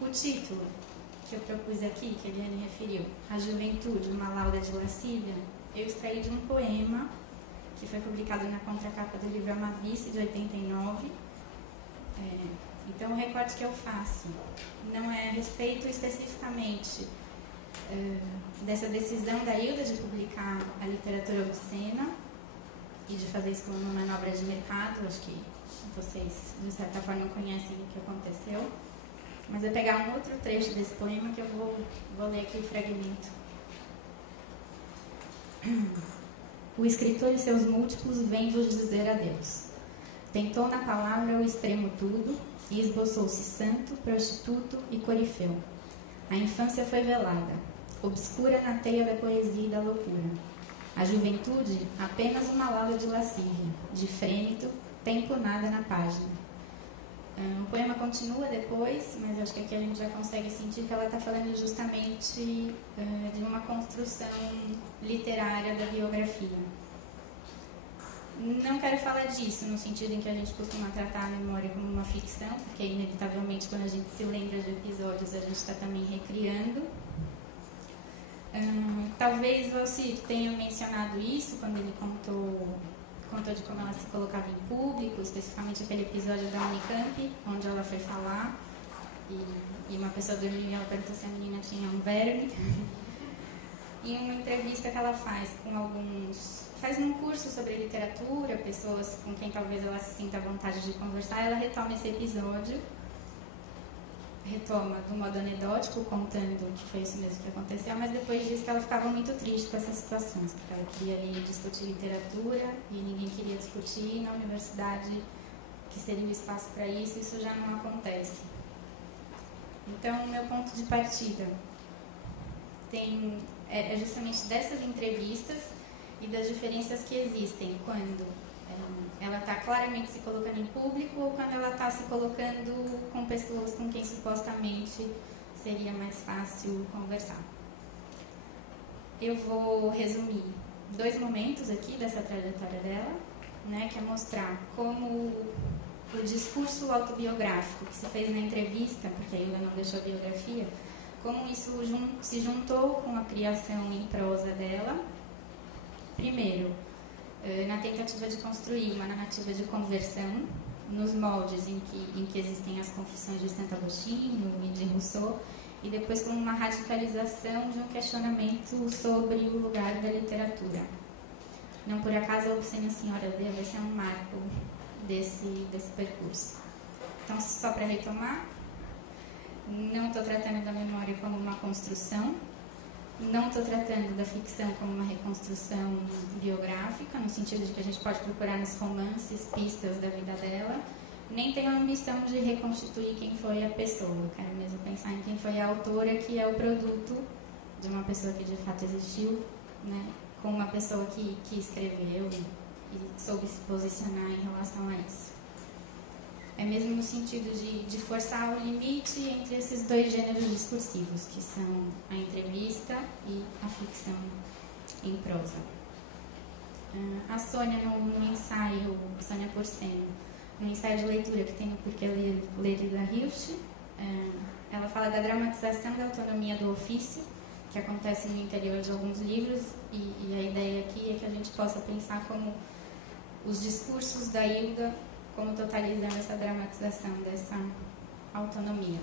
O título que eu propus aqui, que a Eliane referiu, A Juventude, uma lauda de lascívia, eu extraí de um poema que foi publicado na contracapa do livro Amavice, de 89. Então, o recorte que eu faço não é a respeito especificamente dessa decisão da Hilda de publicar a literatura obscena e de fazer isso como uma manobra de mercado. Acho que vocês, de certa forma, conhecem o que aconteceu. Mas é pegar um outro trecho desse poema que eu vou ler aqui o fragmento. O escritor e seus múltiplos vêm vos dizer adeus. Tentou na palavra o extremo tudo e esboçou-se santo, prostituto e corifeu. A infância foi velada, obscura na teia da poesia e da loucura. A juventude, apenas uma lauda de lascívia, de frêmito, tempo nada na página. O poema continua depois, mas acho que aqui a gente já consegue sentir que ela está falando justamente de uma construção literária da biografia. Não quero falar disso no sentido em que a gente costuma tratar a memória como uma ficção, porque inevitavelmente quando a gente se lembra de episódios a gente está também recriando. Talvez você tenha mencionado isso quando ele contou de como ela se colocava em público, especificamente aquele episódio da Unicamp, onde ela foi falar e uma pessoa dormiu e ela perguntou se a menina tinha um verme. Em uma entrevista que ela faz num curso sobre literatura, pessoas com quem talvez ela se sinta à vontade de conversar, ela retoma esse episódio, retoma do modo anedótico, contando que foi isso mesmo que aconteceu, mas depois diz que ela ficava muito triste com essas situações, porque ela queria ali discutir literatura e ninguém queria discutir, na universidade, que seria o espaço para isso já não acontece. Então, o meu ponto de partida é justamente dessas entrevistas e das diferenças que existem quando ela está claramente se colocando em público ou quando ela está se colocando com pessoas com quem supostamente seria mais fácil conversar. Eu vou resumir 2 momentos aqui dessa trajetória dela, né, que é mostrar como o discurso autobiográfico que se fez na entrevista, porque a Hilda não deixou a biografia, como isso se juntou com a criação em prosa dela. Primeiro, na tentativa de construir uma narrativa de conversão, nos moldes em que existem as confissões de Santo Agostinho e de Rousseau, e depois como uma radicalização de um questionamento sobre o lugar da literatura. Não por acaso a Obscena Senhora D vai ser um marco desse percurso. Então, só para retomar, não estou tratando da memória como uma construção, não estou tratando da ficção como uma reconstrução biográfica, no sentido de que a gente pode procurar nos romances pistas da vida dela, nem tenho a ambição de reconstituir quem foi a pessoa. Eu quero mesmo pensar em quem foi a autora, que é o produto de uma pessoa que de fato existiu, né, com uma pessoa que escreveu e soube se posicionar em relação a isso. É mesmo no sentido de forçar o limite entre esses 2 gêneros discursivos, que são a entrevista e a ficção em prosa. A Sônia, no ensaio, Sônia Porceno, no ensaio de leitura que tem o Porquê Ler Ida Hilst, ela fala da dramatização da autonomia do ofício, que acontece no interior de alguns livros, e a ideia aqui é que a gente possa pensar como os discursos da Hilda como totalizando essa dramatização dessa autonomia.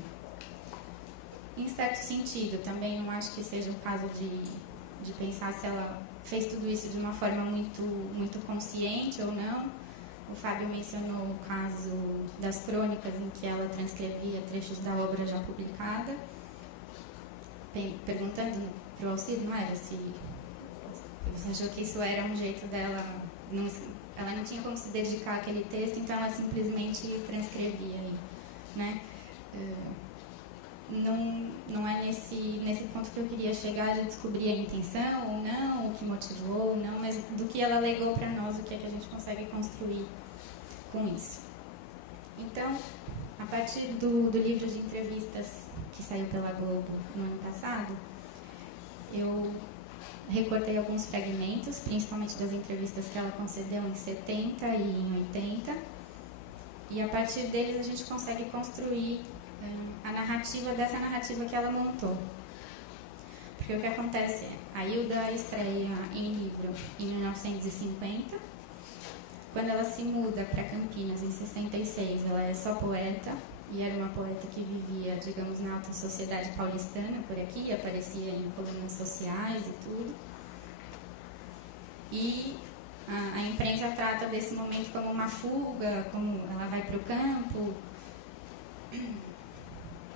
Em certo sentido, também não acho que seja o caso de pensar se ela fez tudo isso de uma forma muito consciente ou não. O Fábio mencionou o caso das crônicas em que ela transcrevia trechos da obra já publicada, perguntando para o Alcide, não era se você achou que isso era um jeito dela, ela não tinha como se dedicar àquele texto, então ela simplesmente transcrevia, né? Não é nesse ponto que eu queria chegar, de descobrir a intenção ou não, o que motivou ou não, mas do que ela legou para nós, o que é que a gente consegue construir com isso. Então, a partir do livro de entrevistas que saiu pela Globo no ano passado, eu recortei alguns fragmentos, principalmente das entrevistas que ela concedeu em 70 e em 80, e a partir deles a gente consegue construir a narrativa narrativa dessa narrativa que ela montou. Porque o que acontece é, a Hilda estreia em livro em 1950. Quando ela se muda para Campinas, em 66, ela é só poeta, e era uma poeta que vivia, digamos, na alta sociedade paulistana, por aqui, aparecia em colunas sociais e tudo. E a imprensa trata desse momento como uma fuga, como ela vai para o campo,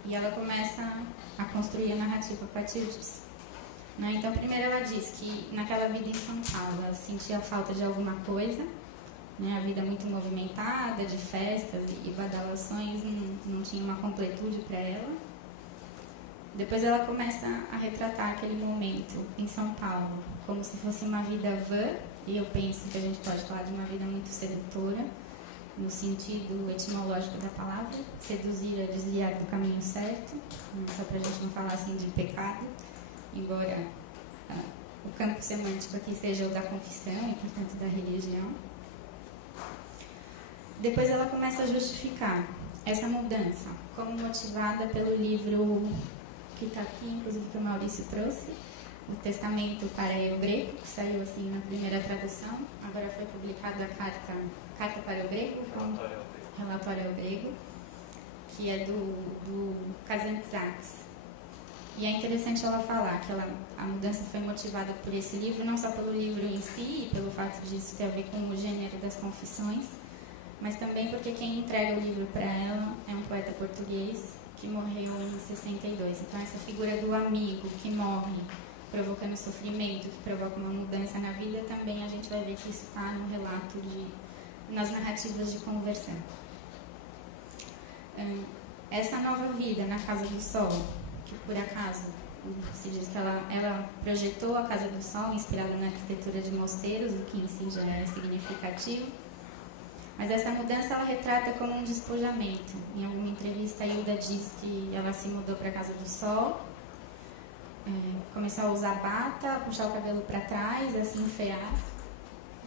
e ela começa a construir a narrativa a partir disso. Né? Então, primeiro ela diz que naquela vida em São Paulo, ela sentia falta de alguma coisa, né? A vida muito movimentada, de festas e badalações, não tinha uma completude para ela. Depois ela começa a retratar aquele momento em São Paulo como se fosse uma vida vã, e eu penso que a gente pode falar de uma vida muito sedutora, no sentido etimológico da palavra. Seduzir é desviar do caminho certo, só para a gente não falar assim de pecado, embora o campo semântico aqui seja o da confissão e, portanto, da religião. Depois ela começa a justificar essa mudança como motivada pelo livro que está aqui, inclusive que o Maurício trouxe, O Testamento para o Grego, que saiu assim na primeira tradução, agora foi publicada a Carta para o Grego, Relatório ao Grego, que é do Kazantzakis. E é interessante ela falar que a mudança foi motivada por esse livro, não só pelo livro em si, e pelo fato disso ter a ver com o gênero das confissões, mas também porque quem entrega o livro para ela é um poeta português que morreu em 62. Então, essa figura do amigo que morre, provocando sofrimento, que provoca uma mudança na vida, também a gente vai ver que isso está no relato nas narrativas de conversão. Essa nova vida na Casa do Sol, que por acaso se diz que ela projetou a Casa do Sol, inspirada na arquitetura de mosteiros, o que em si já é significativo. Mas essa mudança ela retrata como um despojamento. Em alguma entrevista, a Hilda diz que ela se mudou para a Casa do Sol, começou a usar bata, a puxar o cabelo para trás, a se enfiar,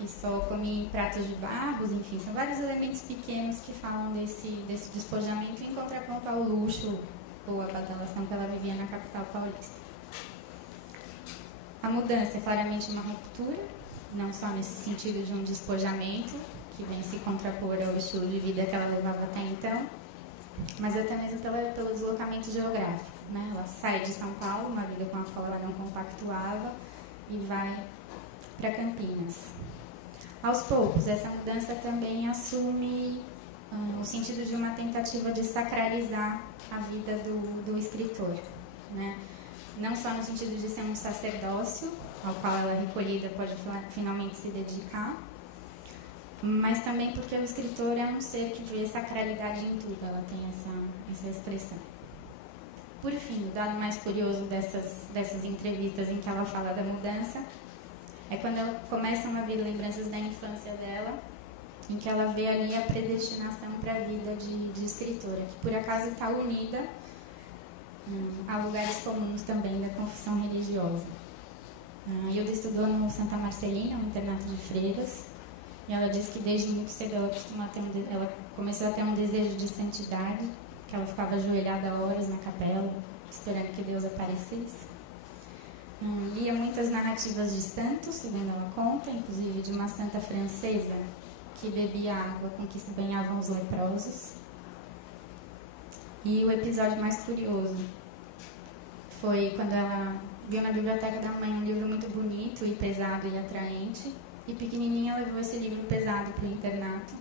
e só comia em pratos de barros, enfim, são vários elementos pequenos que falam desse despojamento em contraponto ao luxo ou a badalação que ela vivia na capital paulista. A mudança é claramente uma ruptura, não só nesse sentido de um despojamento, que vem se contrapor ao estilo de vida que ela levava até então, mas até mesmo pelo deslocamento geográfico. Né? Ela sai de São Paulo, uma vida com a qual ela não compactuava, e vai para Campinas. Aos poucos, essa mudança também assume o sentido de uma tentativa de sacralizar a vida do escritor. Né? Não só no sentido de ser um sacerdócio, ao qual ela recolhida pode finalmente se dedicar, mas também porque o escritor é um ser que vê sacralidade em tudo, ela tem essa expressão. Por fim, o dado mais curioso dessas entrevistas em que ela fala da mudança é quando ela começa a ver lembranças da infância dela, em que ela vê ali a predestinação para a vida de escritora, que por acaso está unida a lugares comuns também da confissão religiosa. A Hilda estudou no Santa Marcelina, um internato de freiras, e ela diz que desde muito cedo ela começou a ter um desejo de santidade, que ela ficava ajoelhada horas na capela, esperando que Deus aparecesse. Lia muitas narrativas de santos, segundo ela conta, inclusive de uma santa francesa que bebia água com que se banhavam os leprosos. E o episódio mais curioso foi quando ela viu na biblioteca da mãe um livro muito bonito e pesado e atraente, e pequenininha levou esse livro pesado para o internato.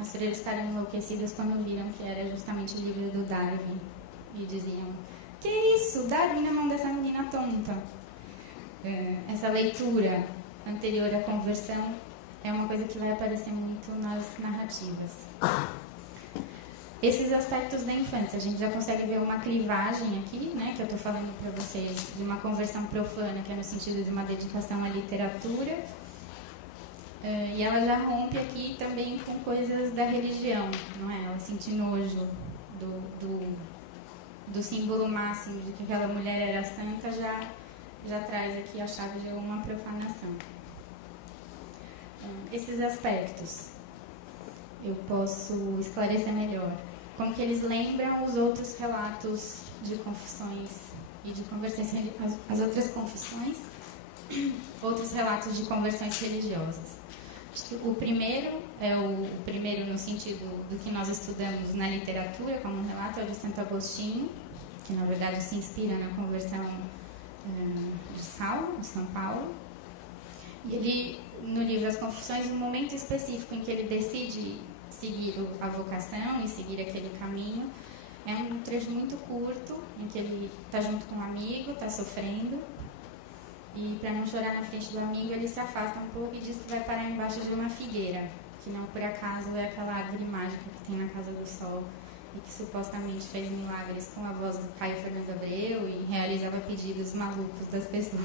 As freiras ficaram enlouquecidas quando viram que era justamente o livro do Darwin, e diziam: "Que isso? Darwin na mão dessa menina tonta." Essa leitura anterior à conversão é uma coisa que vai aparecer muito nas narrativas. Esses aspectos da infância, a gente já consegue ver uma clivagem aqui, né, que eu estou falando para vocês, de uma conversão profana, que é no sentido de uma dedicação à literatura, e ela já rompe aqui também com coisas da religião, não é? Ela sente nojo do símbolo máximo de que aquela mulher era santa, já traz aqui a chave de uma profanação. Esses aspectos eu posso esclarecer melhor como que eles lembram os outros relatos de confissões e de conversões, as outras confissões, outros relatos de conversões religiosas. O primeiro é o primeiro no sentido do que nós estudamos na literatura, como um relato, é de Santo Agostinho, que na verdade se inspira na conversão de Saulo, de São Paulo. E ele, no livro As Confissões, um momento específico em que ele decide seguir a vocação e seguir aquele caminho, é um trecho muito curto, em que ele está junto com um amigo, está sofrendo, e para não chorar na frente do amigo, ele se afasta um pouco e diz que vai parar embaixo de uma figueira, que não por acaso é aquela árvore mágica que tem na Casa do Sol e que supostamente fez milagres com a voz do Caio Fernando Abreu e realizava pedidos malucos das pessoas.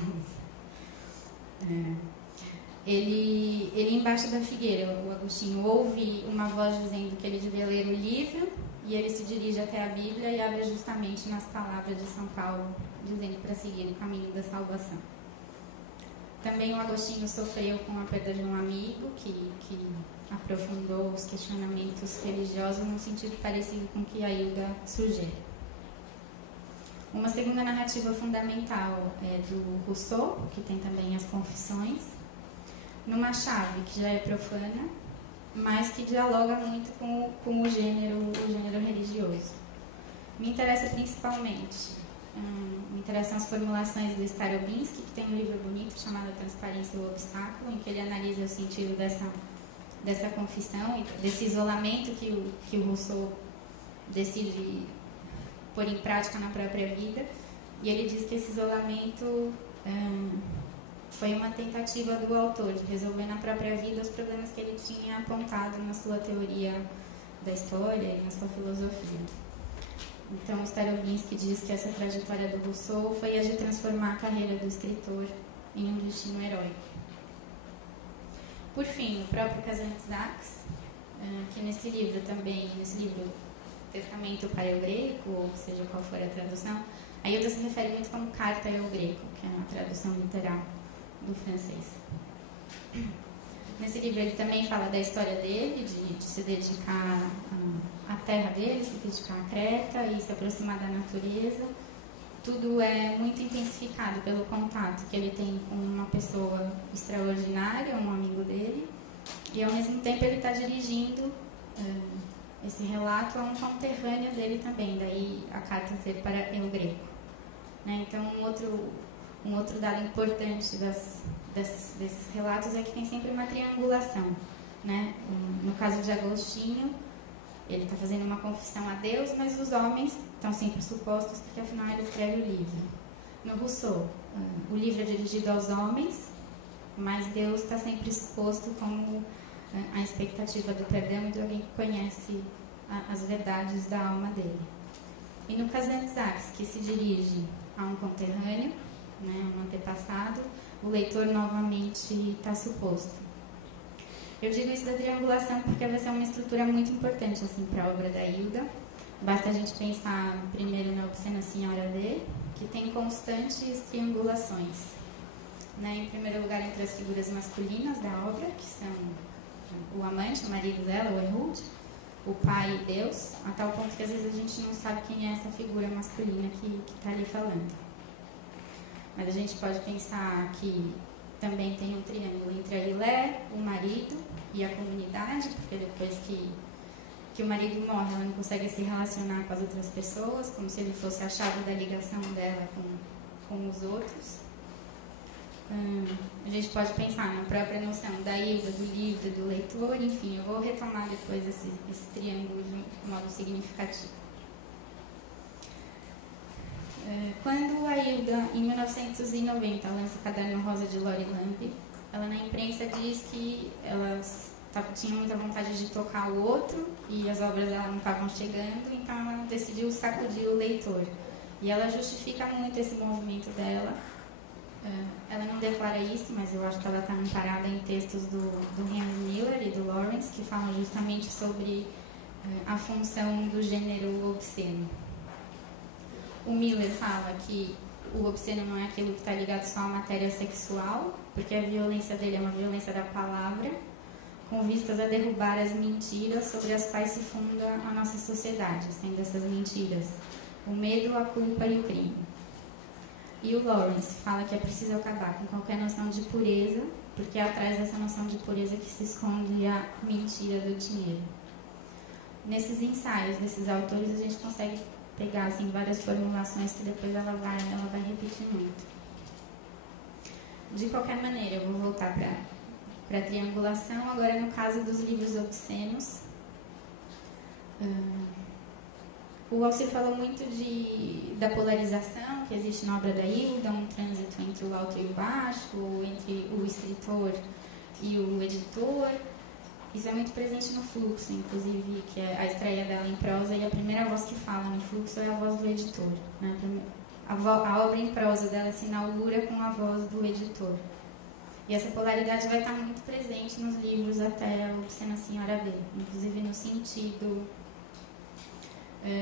Ele embaixo da figueira, o Agostinho, ouve uma voz dizendo que ele devia ler o livro, e ele se dirige até a Bíblia e abre justamente nas palavras de São Paulo, dizendo para seguir o caminho da salvação. Também o Agostinho sofreu com a perda de um amigo que aprofundou os questionamentos religiosos num sentido parecido com o que a Hilda sugere. Uma segunda narrativa fundamental é do Rousseau, que tem também as Confissões, numa chave que já é profana, mas que dialoga muito com o gênero religioso. Me interessa principalmente, me interessam as formulações do Starobinsky, que tem um livro bonito chamado A Transparência e o Obstáculo, em que ele analisa o sentido dessa confissão e desse isolamento que o Rousseau decide pôr em prática na própria vida. E ele diz que esse isolamento foi uma tentativa do autor de resolver na própria vida os problemas que ele tinha apontado na sua teoria da história e na sua filosofia. Então, o Starobinsky diz que essa trajetória do Rousseau foi a de transformar a carreira do escritor em um destino heróico. Por fim, o próprio Kazantzakis, que nesse livro Testamento para o Greco, ou seja, qual for a tradução, a Hilda se refere muito como Carta ao Greco, que é uma tradução literal do francês. Nesse livro ele também fala da história dele, de se dedicar à terra dele, se dedicar à Creta e se aproximar da natureza. Tudo é muito intensificado pelo contato que ele tem com uma pessoa extraordinária, um amigo dele, e ao mesmo tempo ele está dirigindo esse relato a um conterrâneo dele também, daí a carta ser para o Greco. Né? Então, um outro dado importante desses relatos é que tem sempre uma triangulação. Né? No caso de Agostinho, ele está fazendo uma confissão a Deus, mas os homens estão sempre supostos, porque afinal ele escreve o livro. No Rousseau, o livro é dirigido aos homens, mas Deus está sempre suposto como a expectativa do perdão de alguém que conhece as verdades da alma dele. E no Kazantzakis, que se dirige a um conterrâneo, né, um antepassado, o leitor novamente está suposto. Eu digo isso da triangulação porque vai ser uma estrutura muito importante assim, para a obra da Hilda. Basta a gente pensar primeiro na Obscena Senhora D, que tem constantes triangulações. Né? Em primeiro lugar, entre as figuras masculinas da obra, que são o amante, o marido dela, o Ehud, o pai e Deus, a tal ponto que às vezes a gente não sabe quem é essa figura masculina que está ali falando. Mas a gente pode pensar que também tem um triângulo entre a Hilé, o marido e a comunidade, porque depois que o marido morre, ela não consegue se relacionar com as outras pessoas, como se ele fosse a chave da ligação dela com os outros. A gente pode pensar na própria noção da Hilda, do livro, do leitor, enfim, eu vou retomar depois esse triângulo de modo significativo. Quando a Hilda, em 1990, lança o Caderno Rosa de Lori Lamb, ela na imprensa diz que ela tinha muita vontade de tocar o outro e as obras dela não estavam chegando, então ela decidiu sacudir o leitor. E ela justifica muito esse movimento dela. Ela não declara isso, mas eu acho que ela está amparada em textos do Henry Miller e do Lawrence, que falam justamente sobre a função do gênero obsceno. O Miller fala que o obsceno não é aquilo que está ligado só à matéria sexual, porque a violência dele é uma violência da palavra, com vistas a derrubar as mentiras sobre as quais se funda a nossa sociedade, sendo essas mentiras o medo, a culpa e o crime. E o Lawrence fala que é preciso acabar com qualquer noção de pureza, porque é atrás dessa noção de pureza que se esconde a mentira do dinheiro. Nesses ensaios desses autores a gente consegue pegar assim, várias formulações que depois ela vai repetir muito. De qualquer maneira, eu vou voltar para a triangulação, agora no caso dos livros obscenos. O Alcir falou muito da polarização que existe na obra da Hilda, um trânsito entre o alto e o baixo, entre o escritor e o editor. Isso é muito presente no Fluxo, inclusive, que é a estreia dela em prosa, e a primeira voz que fala no Fluxo é a voz do editor. Né? A obra em prosa dela se inaugura com a voz do editor. E essa polaridade vai estar muito presente nos livros até a Obscena Senhora B, inclusive no sentido...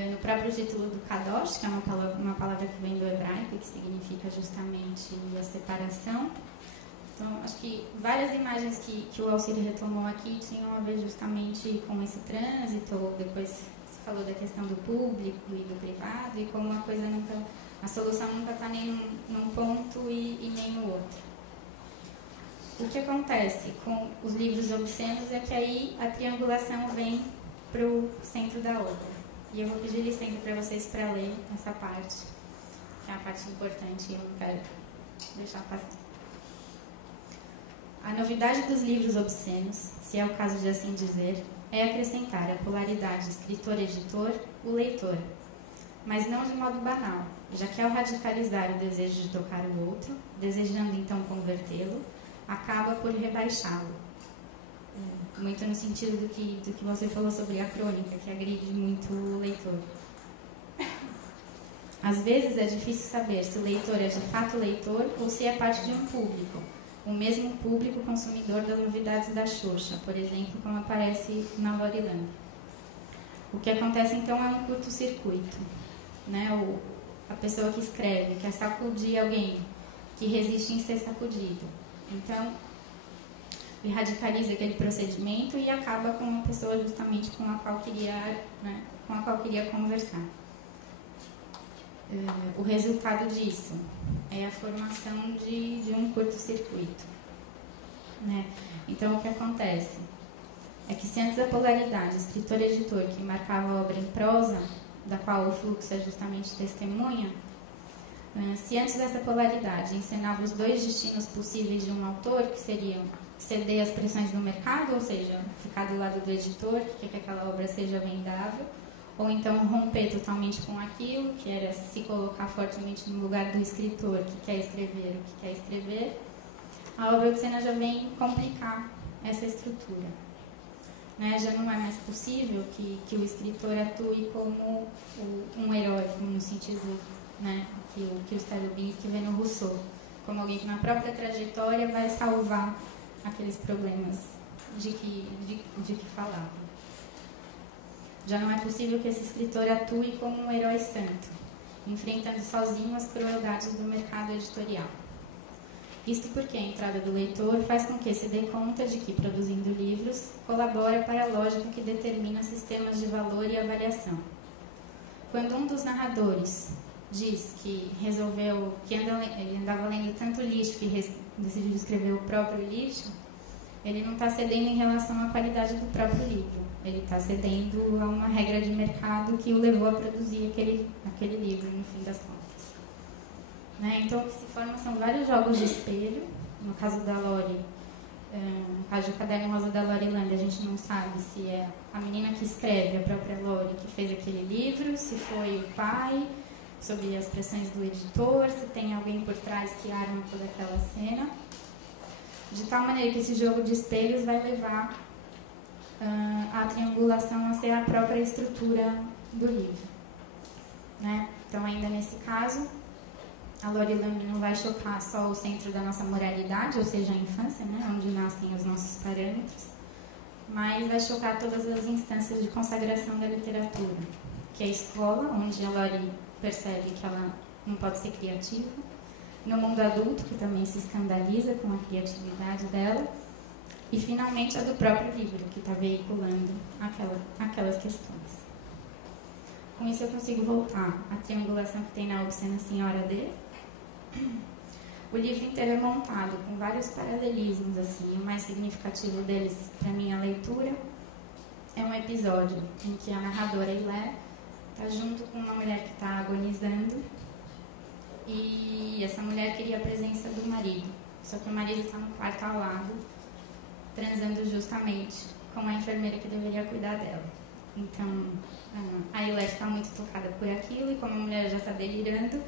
no próprio título do Kadosh, que é uma palavra que vem do hebraico, que significa justamente a separação. Então, acho que várias imagens que o Alcir retomou aqui tinham a ver justamente com esse trânsito. Depois se falou da questão do público e do privado, e como a solução nunca está nem num ponto e nem no outro. O que acontece com os livros obscenos é que aí a triangulação vem para o centro da obra. E eu vou pedir licença para vocês para ler essa parte, que é a parte importante e eu não quero deixar passar. A novidade dos livros obscenos, se é o caso de assim dizer, é acrescentar a polaridade escritor-editor, o leitor, mas não de modo banal, já que ao radicalizar o desejo de tocar o outro, desejando então convertê-lo, acaba por rebaixá-lo. Muito no sentido do que você falou sobre a crônica, que agride muito o leitor. Às vezes é difícil saber se o leitor é de fato leitor ou se é parte de um público, o mesmo público consumidor das novidades da Xuxa, por exemplo, como aparece na Lorilândia. O que acontece então é um curto-circuito. Né? A pessoa que escreve quer sacudir alguém que resiste em ser sacudido. Então, ele radicaliza aquele procedimento e acaba com uma pessoa justamente com a qual queria conversar. O resultado disso é a formação de um curto-circuito. Né? Então, o que acontece é que se antes a polaridade escritor-editor que marcava a obra em prosa, da qual o Fluxo é justamente testemunha, se antes dessa polaridade encenava os dois destinos possíveis de um autor, que seriam ceder às pressões do mercado, ou seja, ficar do lado do editor, que quer que aquela obra seja vendável, ou então romper totalmente com aquilo, que era se colocar fortemente no lugar do escritor, que quer escrever o que quer escrever, a obra obscena já vem complicar essa estrutura. Né? Já não é mais possível que o escritor atue como um herói, no sentido, né, que o Starobinsky vê no Rousseau, como alguém que na própria trajetória vai salvar aqueles problemas de que falava. Já não é possível que esse escritor atue como um herói santo, enfrentando sozinho as crueldades do mercado editorial. Isto porque a entrada do leitor faz com que se dê conta de que, produzindo livros, colabora para a lógica que determina sistemas de valor e avaliação. Quando um dos narradores diz que ele andava lendo tanto lixo que decidiu escrever o próprio lixo, ele não está cedendo em relação à qualidade do próprio livro. Ele está cedendo a uma regra de mercado que o levou a produzir aquele livro, no fim das contas. Né? Então, o que se forma são vários jogos de espelho. No caso da Lori, no caso do Caderno Rosa da Lorilândia, a gente não sabe se é a menina que escreve, a própria Lori, que fez aquele livro, se foi o pai, sob as pressões do editor, se tem alguém por trás que arma toda aquela cena. De tal maneira que esse jogo de espelhos vai levar a triangulação a ser a própria estrutura do livro. Né? Então, ainda nesse caso, a Lorilândia não vai chocar só o centro da nossa moralidade, ou seja, a infância, né, onde nascem os nossos parâmetros, mas vai chocar todas as instâncias de consagração da literatura, que é a escola, onde a Lori percebe que ela não pode ser criativa, no mundo adulto, que também se escandaliza com a criatividade dela, e, finalmente, a do próprio livro, que está veiculando aquelas questões. Com isso, eu consigo voltar à triangulação que tem na Obscena Senhora D. O livro inteiro é montado com vários paralelismos, assim. O mais significativo deles, para minha leitura, é um episódio em que a narradora Ilé está junto com uma mulher que está agonizando, e essa mulher queria a presença do marido, só que o marido está no quarto ao lado, transando justamente com a enfermeira que deveria cuidar dela. Então, a Ilé está muito tocada por aquilo, e como a mulher já está delirando,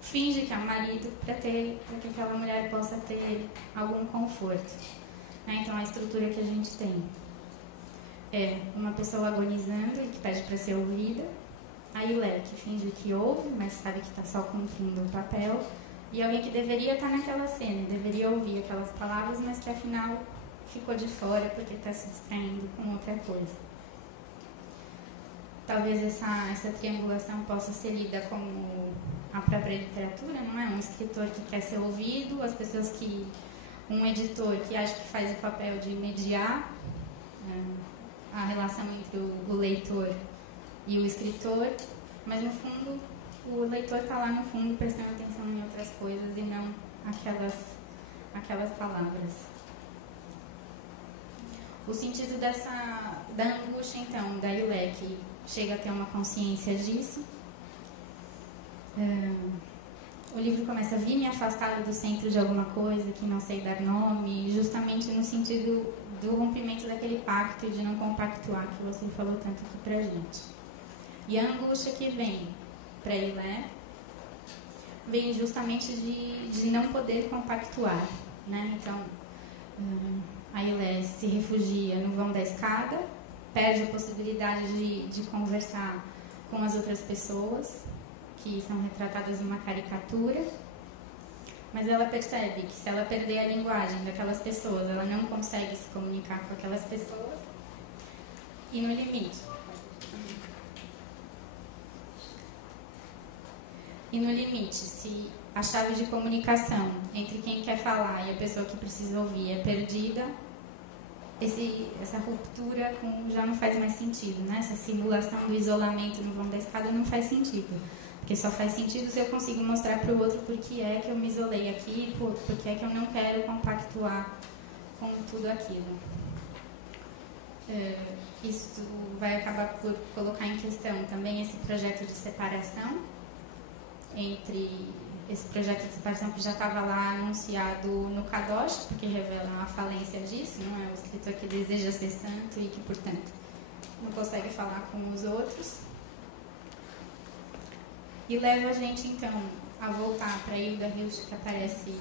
finge que é o marido para que aquela mulher possa ter algum conforto. Então, a estrutura que a gente tem é uma pessoa agonizando e que pede para ser ouvida, a Ilé, que finge que ouve, mas sabe que está só cumprindo o papel, e alguém que deveria estar naquela cena, deveria ouvir aquelas palavras, mas que afinal ficou de fora porque está se distraindo com outra coisa. Talvez essa triangulação possa ser lida como a própria literatura, não é? Um escritor que quer ser ouvido, as pessoas que... um editor que acha que faz o papel de mediar a relação entre o leitor e o escritor, mas no fundo o leitor está lá no fundo prestando atenção em outras coisas e não aquelas palavras. O sentido da angústia, então, da Ilé, que chega a ter uma consciência disso. O livro começa: vi me afastado do centro de alguma coisa que não sei dar nome, justamente no sentido do rompimento daquele pacto e de não compactuar, que você falou tanto aqui pra gente. E a angústia que vem para Ilé vem justamente de não poder compactuar, né? Então, a Ilé se refugia no vão da escada, perde a possibilidade de conversar com as outras pessoas, que são retratadas numa caricatura, mas ela percebe que se ela perder a linguagem daquelas pessoas, ela não consegue se comunicar com aquelas pessoas, e no limite, se a chave de comunicação entre quem quer falar e a pessoa que precisa ouvir é perdida, essa ruptura já não faz mais sentido, né? Essa simulação do isolamento no vão da escada não faz sentido. Porque só faz sentido se eu consigo mostrar para o outro por que é que eu me isolei aqui, por que é que eu não quero compactuar com tudo aquilo. Isso vai acabar por colocar em questão também esse projeto de separação, esse projeto de separação que já estava lá anunciado no Kadosh, porque revela a falência disso, não é? O escritor que deseja ser santo e que, portanto, não consegue falar com os outros. E leva a gente, então, a voltar para a Hilda Hilst, que aparece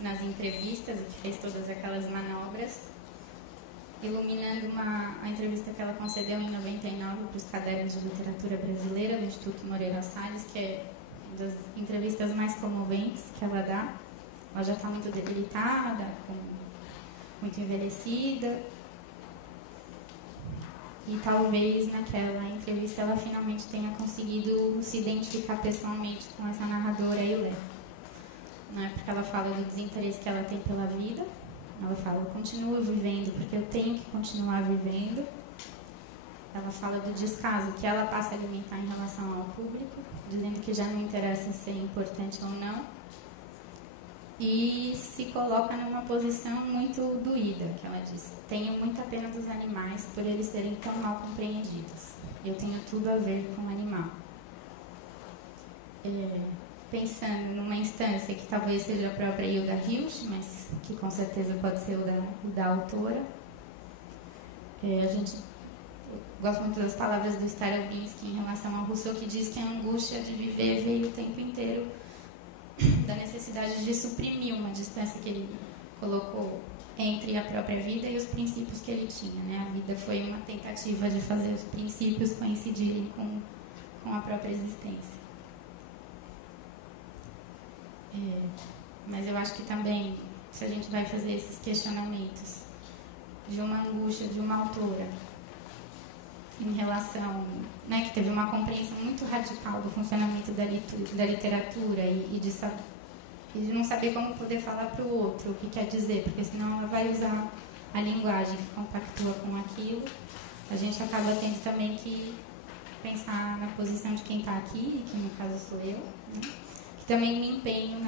nas entrevistas e que fez todas aquelas manobras, iluminando a entrevista que ela concedeu em 99 para os Cadernos de Literatura Brasileira do Instituto Moreira Salles, que é uma das entrevistas mais comoventes que ela dá. Ela já está muito debilitada, muito envelhecida, e talvez naquela entrevista ela finalmente tenha conseguido se identificar pessoalmente com essa narradora Ilé. Não é? Porque ela fala do desinteresse que ela tem pela vida. Ela fala: eu continuo vivendo porque eu tenho que continuar vivendo. Ela fala do descaso que ela passa a alimentar em relação ao público, dizendo que já não interessa ser importante ou não. E se coloca numa posição muito doída, que ela diz: tenho muita pena dos animais por eles serem tão mal compreendidos. Eu tenho tudo a ver com o animal. Pensando numa instância que talvez seja a própria Hilda Hilst, mas que com certeza pode ser o da autora. Eu gosto muito das palavras do Starobinsky em relação ao Rousseau, que diz que a angústia de viver veio o tempo inteiro da necessidade de suprimir uma distância que ele colocou entre a própria vida e os princípios que ele tinha, né? A vida foi uma tentativa de fazer os princípios coincidirem com a própria existência. Mas eu acho que também, se a gente vai fazer esses questionamentos de uma angústia de uma autora em relação, né, que teve uma compreensão muito radical do funcionamento da literatura e de não saber como poder falar para o outro o que quer dizer, porque senão ela vai usar a linguagem que compactua com aquilo, a gente acaba tendo também que pensar na posição de quem está aqui, que no caso sou eu, né? Que também me empenho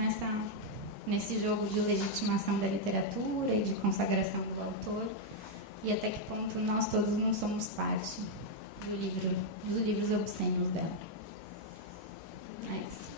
nesse jogo de legitimação da literatura e de consagração do autor, e até que ponto nós todos não somos parte dos livros obscenos dela. É isso.